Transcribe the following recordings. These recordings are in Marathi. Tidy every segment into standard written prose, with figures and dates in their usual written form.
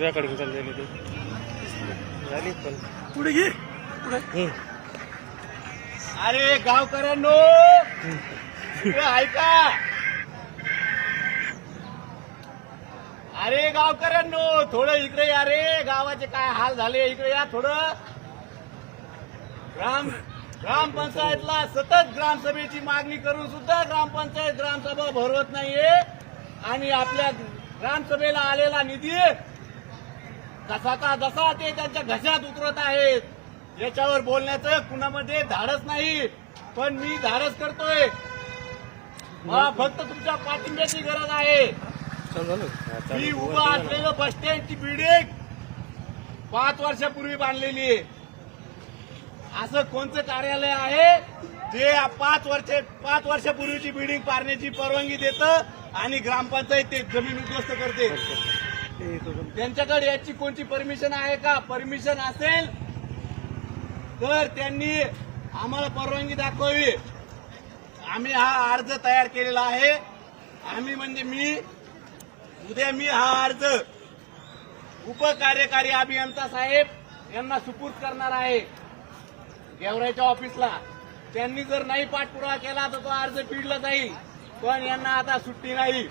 रेकॉर्डिंग चाललेली ती झाली पण पुढे घे पुढे. अरे गावकऱ्यांनो इकडे ऐका. अरे गावकऱ्यांनो थोडं इकडे या रे. गावाचे काय हाल झाले इकडे या थोडं. ग्रामपंचायतला सतत ग्रामसभेची मागणी करून सुद्धा ग्रामपंचायत ग्रामसभा भरवत नाहीये आणि आपल्या ग्रामसभेला आलेला निधी जसा ते त्यांच्या घशात उतरत आहेत. याच्यावर बोलण्याचं कुणामध्ये धाडस नाही, पण मी धाडस करतोय. मला फक्त तुमच्या पाठिंब्याची गरज आहे. मी उभा असलेलं बस स्टँडची बिल्डिंग 5 वर्षापूर्वी बांधलेली आहे. असं कोणतं कार्यालय आहे जे 5 वर्षापूर्वीची बिल्डिंग पाडण्याची परवानगी देतं आणि ग्रामपंचायत ते जमीन उद्ध्वस्त करते? त्यांच्याकडे याची कोणती परमिशन आहे का? परमिशन असेल तर त्यांनी आम्हाला परवानगी दाखवावी. आम्ही हा अर्ज तयार केलेला आहे. आम्ही म्हणजे उद्या मी हा अर्ज उपकार्यकारी अभियंता साहेब यांना सुपूर्द करणार आहे गेवराईच्या ऑफिसला. त्यांनी जर नाही पाठपुरावा केला तर तो अर्ज पिडला जाईल. पण यांना आता सुट्टी नाही.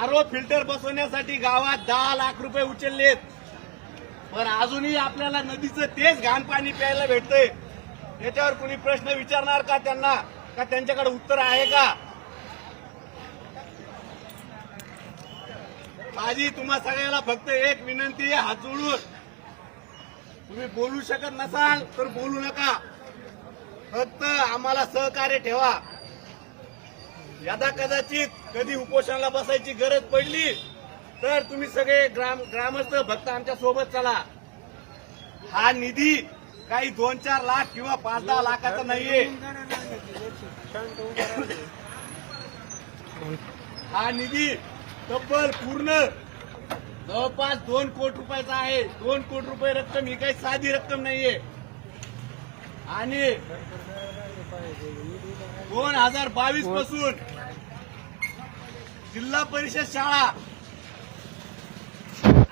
आरओ फिल्टर बसवण्यासाठी गावात 10 लाख रुपये उचललेत, पण अजूनही आपल्याला नदीचं तेच घाण पाणी प्यायला भेटतंय. याच्यावर कोणी प्रश्न विचारणार का त्यांना? का त्यांच्याकडे उत्तर आहे का? माझी तुम्हा सगळ्याला फक्त एक विनंती आहे, हात जोडून. तुम्ही बोलू शकत नसाल तर बोलू नका. फक्त आम्हाला सहकार्य ठेवा. यदा कदाचित कधी उपोषणाला बसायची गरज पडली तर तुम्ही सगळे ग्रामस्थ फक्त आमच्या सोबत चला. हा निधी काही 2-4 लाख किंवा 5-10 लाखाचा नाहीये. हा निधी तब्बल पूर्ण जवळपास 2 कोटी रुपयाचा आहे. 2 कोटी रुपये रक्कम ही काही साधी रक्कम नाहीये. आणि 2022 पासून जिल्हा परिषद शाळा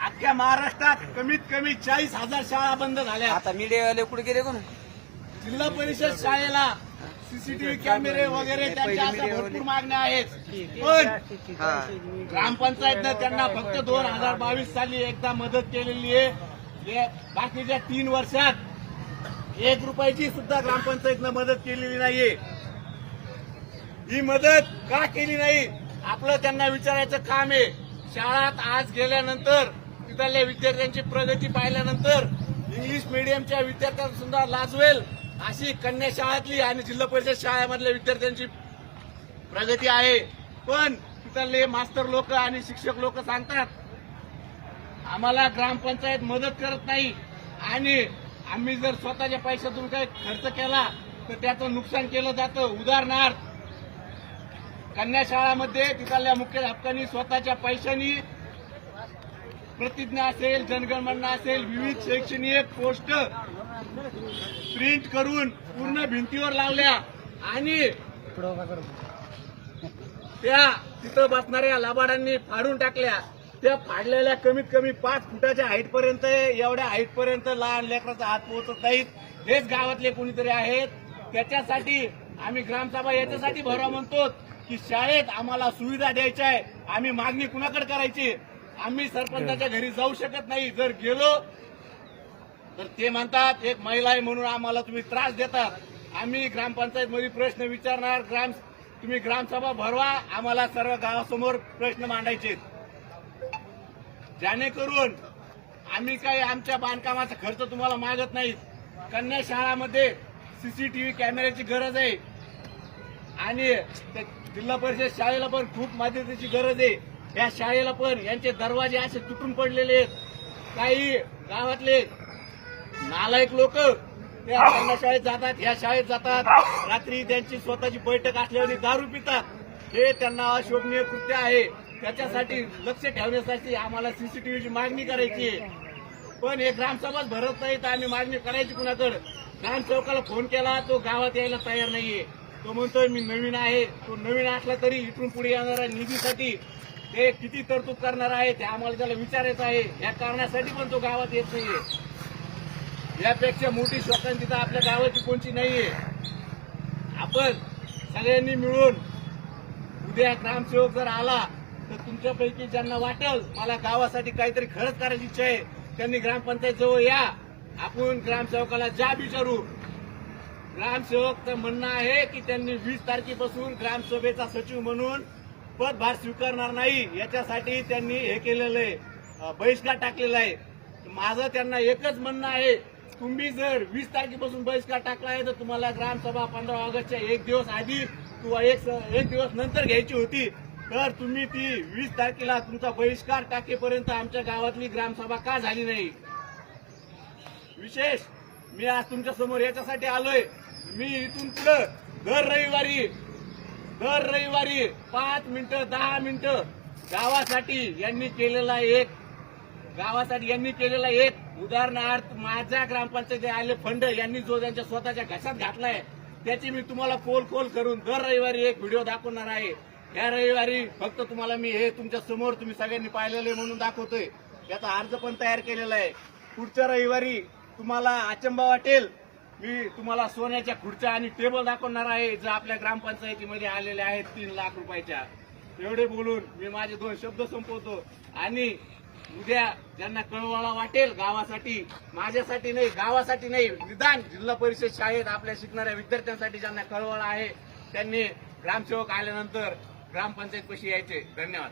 अख्ख्या महाराष्ट्रात कमीत कमी 40,000 शाळा बंद झाल्या. आता मीडियावाले कुठे गेले कोण? जिल्हा परिषद शाळेला सीसीटीव्ही कॅमेरे वगैरे त्यांच्या अशा भरपूर मागण्या आहेत. पण ग्रामपंचायतनं त्यांना फक्त 2022 साली एकदा मदत केलेली आहे. बाकीच्या 3 वर्षात 1 रुपयाची सुद्धा ग्रामपंचायतनं मदत केलेली नाहीये. ही मदत का केली नाही आपलं त्यांना विचारायचं काम आहे. शाळात आज गेल्यानंतर तिथल्या विद्यार्थ्यांची प्रगती पाहिल्यानंतर इंग्लिश मीडियमच्या विद्यार्थ्यांना सुद्धा लाजवेल अशी कन्या शाळेतली आणि जिल्हा परिषद शाळेमधल्या विद्यार्थ्यांची प्रगती आहे. पण तिथले मास्तर लोक आणि शिक्षक लोक सांगतात आम्हाला ग्रामपंचायत मदत करत नाही आणि आम्ही जर स्वतःच्या पैशातून काही खर्च केला तर त्याचं नुकसान केलं जातं. उदाहरणार्थ कन्या शाळामध्ये तिथल्या मुख्याध्यापकांनी स्वतःच्या पैशांनी प्रतिज्ञा असेल, जनगणमना असेल, विविध शैक्षणिक पोस्टर प्रिंट करून पूर्ण भिंतीवर लावल्या आणि त्या तिथं बसणाऱ्या लबाडांनी फाडून टाकल्या. त्या फाडलेल्या कमीत कमी 5 फुटाच्या हाईट पर्यंत, एवढ्या हाईट पर्यंत लहान लेकराचा हात पोहोचत नाहीत. हेच गावातले कोणीतरी आहेत. त्याच्यासाठी आम्ही ग्रामसभा याच्यासाठी भरवा म्हणतो की शाळेत आम्हाला सुविधा द्यायच्या आहे. आम्ही मागणी कुणाकडे करायची? आम्ही सरपंचाच्या घरी जाऊ शकत नाही. जर गेलो तर ते म्हणतात एक महिला आहे म्हणून आम्हाला तुम्ही त्रास देतात. आम्ही ग्रामपंचायतमध्ये प्रश्न विचारणार. तुम्ही ग्रामसभा भरवा. आम्हाला सर्व गावासमोर प्रश्न मांडायचे जेणेकरून आम्ही काही आमच्या बांधकामाचा खर्च तुम्हाला मागत नाहीत. कन्या शाळामध्ये सीसीटीव्ही कॅमेऱ्याची गरज आहे आणि जिल्हा परिषद शाळेला पण खूप मदतीची गरज आहे. या शाळेला पण यांचे दरवाजे असे तुटून पडलेले आहेत. काही गावातले नालायक लोक त्या कन्या शाळेत जातात, या शाळेत जातात, रात्री त्यांची स्वतःची बैठक असल्याने दारू पितात. हे त्यांना अशोभनीय कृत्य आहे. त्याच्यासाठी लक्ष ठेवण्यासाठी आम्हाला सीसीटीव्हीची मागणी करायची आहे. पण हे ग्रामसभाच भरत नाही तर आम्ही मागणी करायची कुणाकडे? ग्रामसेवकाला फोन केला, तो गावात यायला तयार नाहीये. तो म्हणतोय मी नवीन आहे. तो नवीन असला तरी इथून पुढे येणाऱ्या निधीसाठी ते किती तरतूद करणार आहे ते आम्हाला त्याला विचारायचं आहे. या कारणासाठी पण तो गावात येत नाहीये. यापेक्षा मोठी शोकांतिका आपल्या गावाची कोणची नाहीये. आपण सगळ्यांनी मिळून उद्या ग्रामसेवक जर आला तर तुमच्यापैकी ज्यांना वाटेल मला गावासाठी काहीतरी खरंच करायची इच्छा आहे त्यांनी ग्रामपंचायत जवळ या. आपण ग्रामसेवकाला जाब विचारू. ग्रामसेवकचं म्हणणं आहे की त्यांनी 20 तारखेपासून ग्रामसभेचा सचिव म्हणून पदभार स्वीकारणार नाही. याच्यासाठी त्यांनी हे केलेलं आहे, बहिष्कार टाकलेला आहे. माझं त्यांना एकच म्हणणं आहे, तुम्ही जर 20 तारखेपासून बहिष्कार टाकला आहे तर तुम्हाला ग्रामसभा 15 ऑगस्टच्या एक दिवस आधी किंवा एक दिवस नंतर घ्यायची होती. तर तुम्ही ती 20 तारखेला तुमचा बहिष्कार टाकेपर्यंत आमच्या गावातली ग्रामसभा का झाली नाही. विशेष मी आज तुमच्या समोर याच्यासाठी आलोय. मी इथून पुढे दर रविवारी 5 मिनिटं 10 मिनिटं गावासाठी यांनी केलेला एक उदाहरणार्थ माझ्या ग्रामपंचायतीत आले फंड यांनी जो त्यांच्या स्वतःच्या घशात घातलाय त्याची मी तुम्हाला पोल करून दर रविवारी एक व्हिडिओ दाखवणार आहे. या रविवारी फक्त तुम्हाला मी हे तुमच्या समोर तुम्ही सगळ्यांनी पाहिलेले म्हणून दाखवतोय. याचा अर्ज पण तयार केलेला आहे. पुढच्या रविवारी तुम्हाला अचंबा वाटेल, मी तुम्हाला सोन्याच्या खुर्च्या आणि टेबल दाखवणार आहे जे आपल्या ग्रामपंचायतीमध्ये आलेले आहेत 3 लाख रुपयाच्या. एवढे बोलून मी माझे 2 शब्द संपवतो. आणि उद्या ज्यांना कळवळा वाटेल गावासाठी, माझ्यासाठी नाही, गावासाठी नाही, निदान जिल्हा परिषद शाळेत आपल्या शिकणाऱ्या विद्यार्थ्यांसाठी ज्यांना कळवळा आहे त्यांनी ग्रामसेवक आल्यानंतर ग्रामपंचायत कशी यायचे. धन्यवाद.